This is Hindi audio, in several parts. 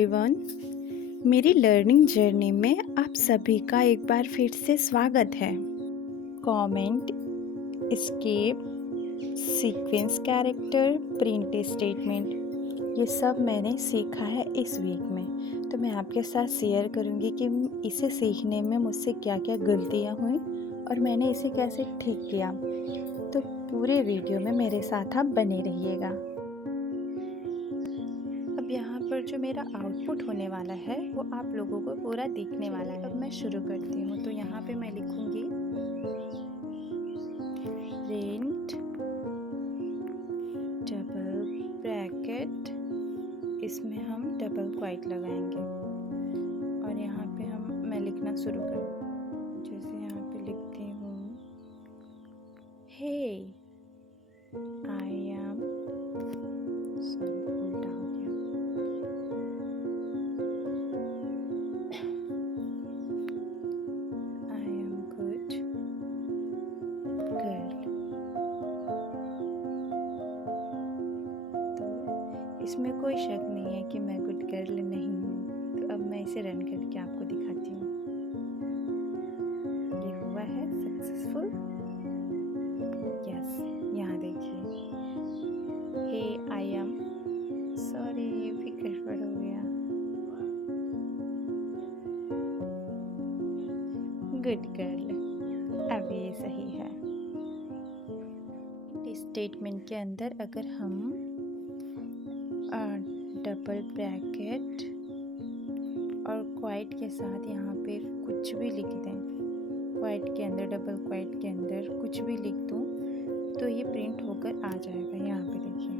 एवरीवन। मेरी लर्निंग जर्नी में आप सभी का एक बार फिर से स्वागत है। Comment, escape, sequence character, print statement, ये सब मैंने सीखा है इस वीक में। तो मैं आपके साथ शेयर करूँगी कि इसे सीखने में मुझसे क्या क्या गलतियाँ हुई और मैंने इसे कैसे ठीक किया। तो पूरे वीडियो में मेरे साथ आप बने रहिएगा। अब यहाँ पर जो मेरा आउटपुट होने वाला है वो आप लोगों को पूरा दिखने वाला है। अब मैं शुरू करती हूँ। तो यहाँ पे मैं लिखूँगी प्रिंट डबल ब्रैकेट, इसमें हम डबल क्वाइट लगाएंगे और यहाँ पे मैं लिखना शुरू करूँ। जैसे यहाँ पे लिखती हूँ हे आई एम, सॉरी उल्टा हो गया, आई एम गुड गर्ल। तो इसमें कोई शक नहीं है कि मैं गुड गर्ल नहीं हूँ। तो अब मैं इसे रन करके आपको दिखाती हूँ। ये हुआ है सक्सेसफुल। यस, यहाँ देखिए हे आई एम, सॉरी ये भी गड़बड़ हो गया, गुड गर्ल। अब ये सही है। स्टेटमेंट के अंदर अगर हम डबल ब्रैकेट और क्वाइट के साथ यहाँ पे कुछ भी लिख दें, क्वाइट के अंदर डबल क्वाइट के अंदर कुछ भी लिख दूँ तो ये प्रिंट होकर आ जाएगा। यहाँ पे देखिए,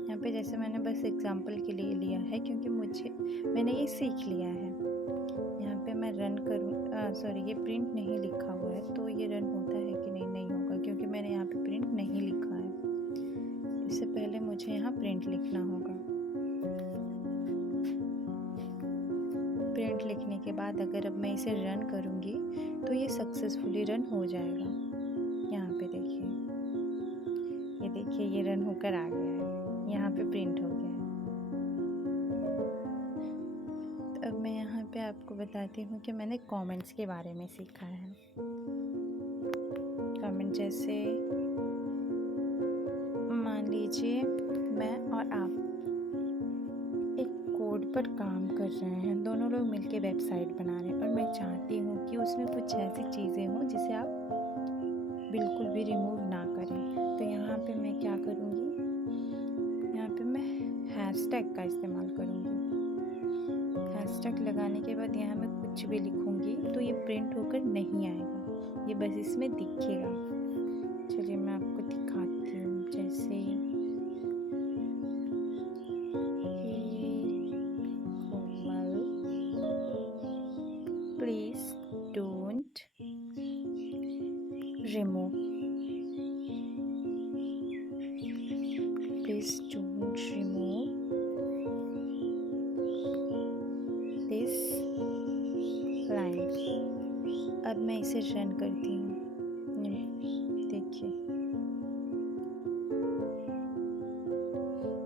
यहाँ पे जैसे मैंने बस एग्जांपल के लिए लिया है क्योंकि मैंने ये सीख लिया है। यहाँ पे मैं रन करूँ, सॉरी ये प्रिंट नहीं लिखा हुआ है तो ये रन होता है कि नहीं, नहीं होगा क्योंकि मैंने यहाँ पे प्रिंट नहीं लिखा है। इससे पहले मुझे यहाँ प्रिंट लिखना होगा। प्रिंट लिखने के बाद अगर अब मैं इसे रन करूँगी तो ये सक्सेसफुली रन हो जाएगा। यहाँ पे देखिए, ये देखिए ये रन होकर आ गया है, यहाँ पे प्रिंट हो गया है। तो अब मैं यहाँ पे आपको बताती हूँ कि मैंने कमेंट्स के बारे में सीखा है। कमेंट जैसे मान लीजिए मैं और आप एक कोड पर काम कर रहे हैं, दोनों लोग मिलके वेबसाइट बना रहे हैं और मैं चाहती हूँ कि उसमें कुछ ऐसी चीज़ें हों जिसे आप बिल्कुल भी रिमूव ना करें। तो यहाँ पे मैं क्या करूँगी, यहाँ पे मैं हैशटैग का इस्तेमाल करूँगी। हैशटैग लगाने के बाद यहाँ मैं कुछ भी लिखूँगी तो ये प्रिंट होकर नहीं आएगा, ये बस इसमें दिखेगा। चलिए मैं आपको दिखाती हूँ। जैसे please don't remove, please don't remove this line. अब मैं इसे रन करती हूँ। देखिए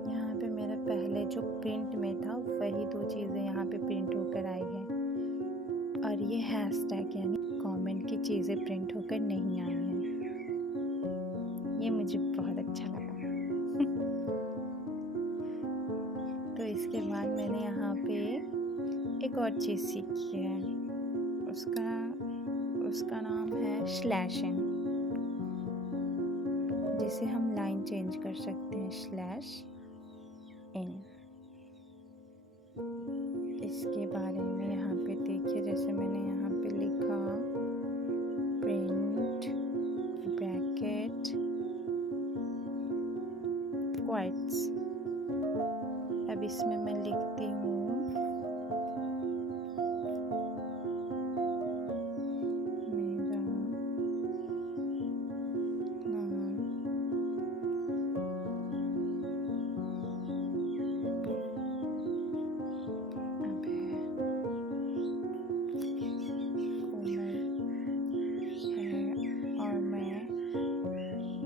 यहाँ पे मेरा पहले जो प्रिंट में था वही दो चीज़ें यहाँ पे प्रिंट होकर आई है और ये हैशटैग यानी कमेंट की चीज़ें प्रिंट होकर नहीं आई हैं। ये मुझे बहुत अच्छा लगा। तो इसके बाद मैंने यहाँ पे एक और चीज़ सीखी है, उसका नाम है स्लैशिंग, जिसे हम लाइन चेंज कर सकते हैं, स्लैश इन। इसके बारे में यहाँ पे देखिए, जैसे मैंने यहाँ पे लिखा प्रिंट ब्रैकेट क्वाइट्स। अब इसमें मैं लिखती हूँ मेरा नाम अब है कोमल है और मैं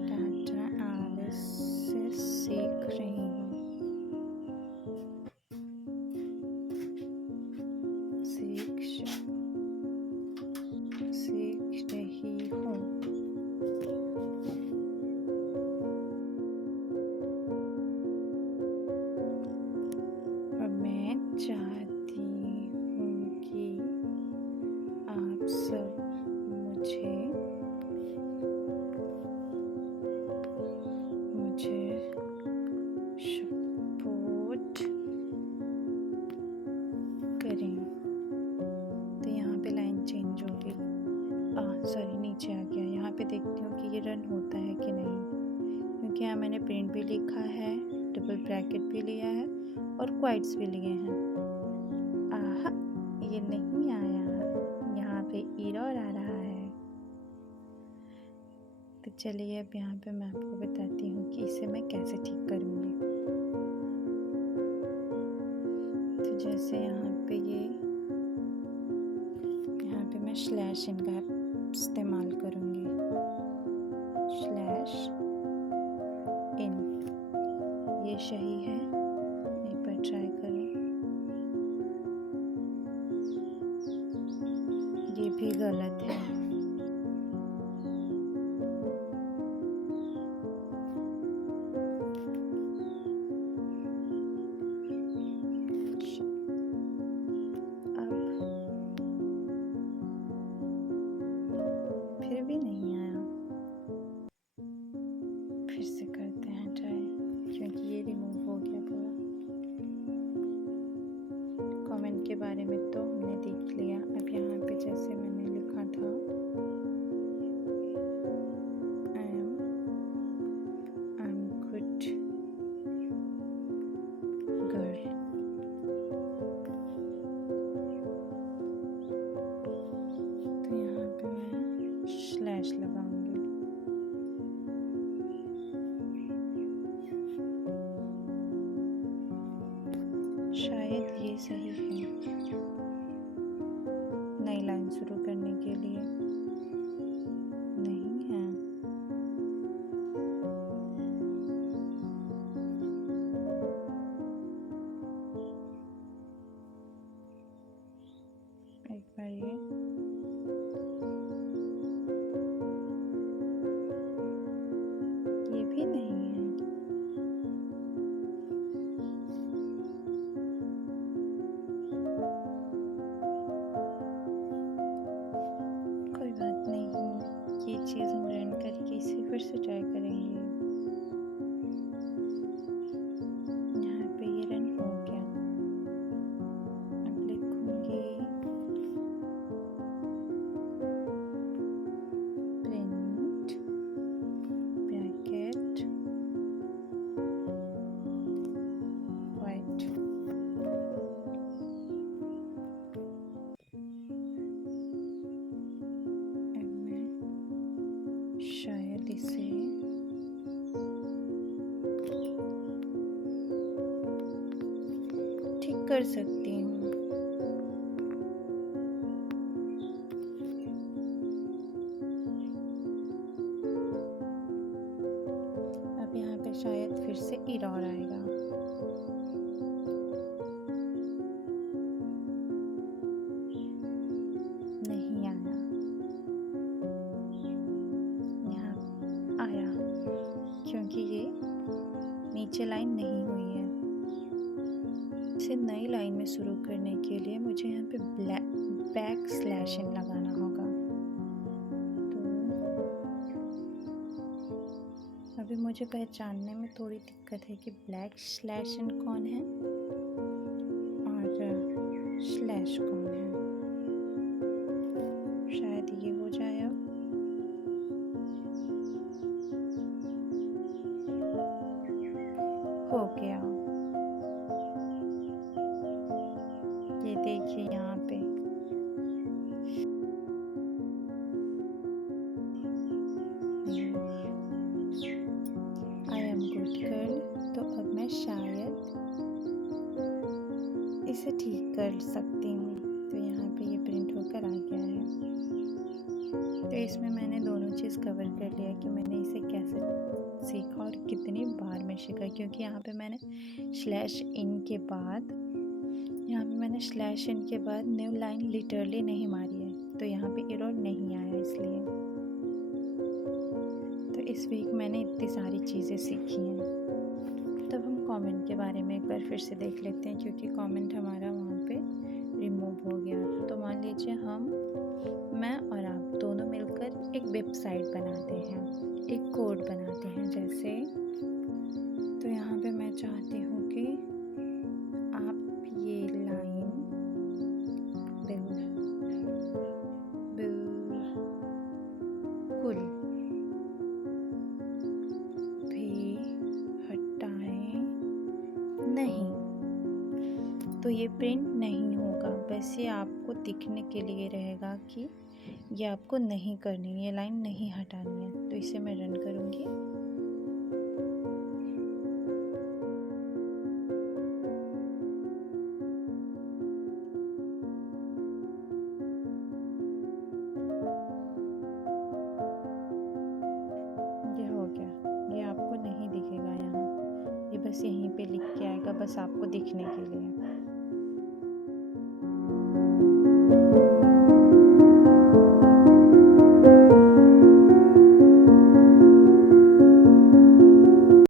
डाटा एनालिसिस सीख रही हूँ। सॉरी नीचे आ गया। यहाँ पे देखती हूँ कि ये रन होता है कि नहीं, क्योंकि यहाँ मैंने प्रिंट भी लिखा है, डबल ब्रैकेट भी लिया है और क्वाइट्स भी लिए हैं। आहा, ये नहीं आया, यहाँ पे एरर आ रहा है। तो चलिए अब यहाँ पे मैं आपको बताती हूँ कि इसे मैं कैसे ठीक करूँगी। तो जैसे यहाँ पे मैं स्लैश इन का इस्तेमाल करूँगी, स्लैश इन। ये सही है, एक बार ट्राई करो। ये भी गलत है। फिर भी नहीं आया। फिर से करते हैं ट्राई, क्योंकि ये रिमूव हो गया पूरा। कमेंट के बारे में तो हमने देख लिया। अब यहाँ पे जैसे मैंने लिखा था I'm good girl। तो यहाँ पे मैं स्लैश लगाऊंगी। शायद ये सही है नई लाइन शुरू करने के लिए। नहीं है। एक बार ये भी नहीं है। कोई बात नहीं, ये चीज़ हम लर्न करके इसे फिर से ट्राई करेंगे। यहाँ पे ये रन हो गया। अब लिखूंगी प्रिंट ब्रैकेट वाइट। शायद इसे ठीक कर सकती हूँ। अब यहाँ पे शायद फिर से एरर आएगा। नहीं आया। आया, क्योंकि ये नीचे लाइन नहीं हुई है। इसे नई लाइन में शुरू करने के लिए मुझे यहाँ पे बैक स्लैश इन लगाना होगा। तो अभी मुझे पहचानने में थोड़ी दिक्कत है कि ब्लैक स्लैश इन कौन है और स्लैश कौन है। शायद ये हो जाए। अब हो गया। ये देखिए यहाँ पे आई एम गुड गर्ल। तो अब मैं शायद इसे ठीक कर सकती हूँ। तो यहाँ पे ये प्रिंट होकर आ गया है। तो इसमें मैंने दोनों चीज़ कवर कर लिया कि मैंने इसे कैसे सीखा और कितनी बार मैं सीखा, क्योंकि यहाँ पे मैंने स्लैश इन के बाद न्यू लाइन लिटरली नहीं मारी है, तो यहाँ पे एरर नहीं आया इसलिए। तो इस वीक मैंने इतनी सारी चीज़ें सीखी हैं। तब हम कमेंट के बारे में एक बार फिर से देख लेते हैं, क्योंकि कमेंट हमारा वहाँ पे रिमूव हो गया था। तो मान लीजिए मैं और आप दोनों मिलकर एक वेबसाइट बनाते हैं, एक कोड बनाते हैं जैसे। तो यहाँ पे मैं चाहती हूँ कि आप ये लाइन ये प्रिंट नहीं होगा, बस ये आपको दिखने के लिए रहेगा कि ये आपको नहीं करनी है, ये लाइन नहीं हटानी है। तो इसे मैं रन करूँगी। ये हो गया, ये आपको नहीं दिखेगा यहाँ, ये बस यहीं पे लिख के आएगा, बस आपको दिखने के लिए।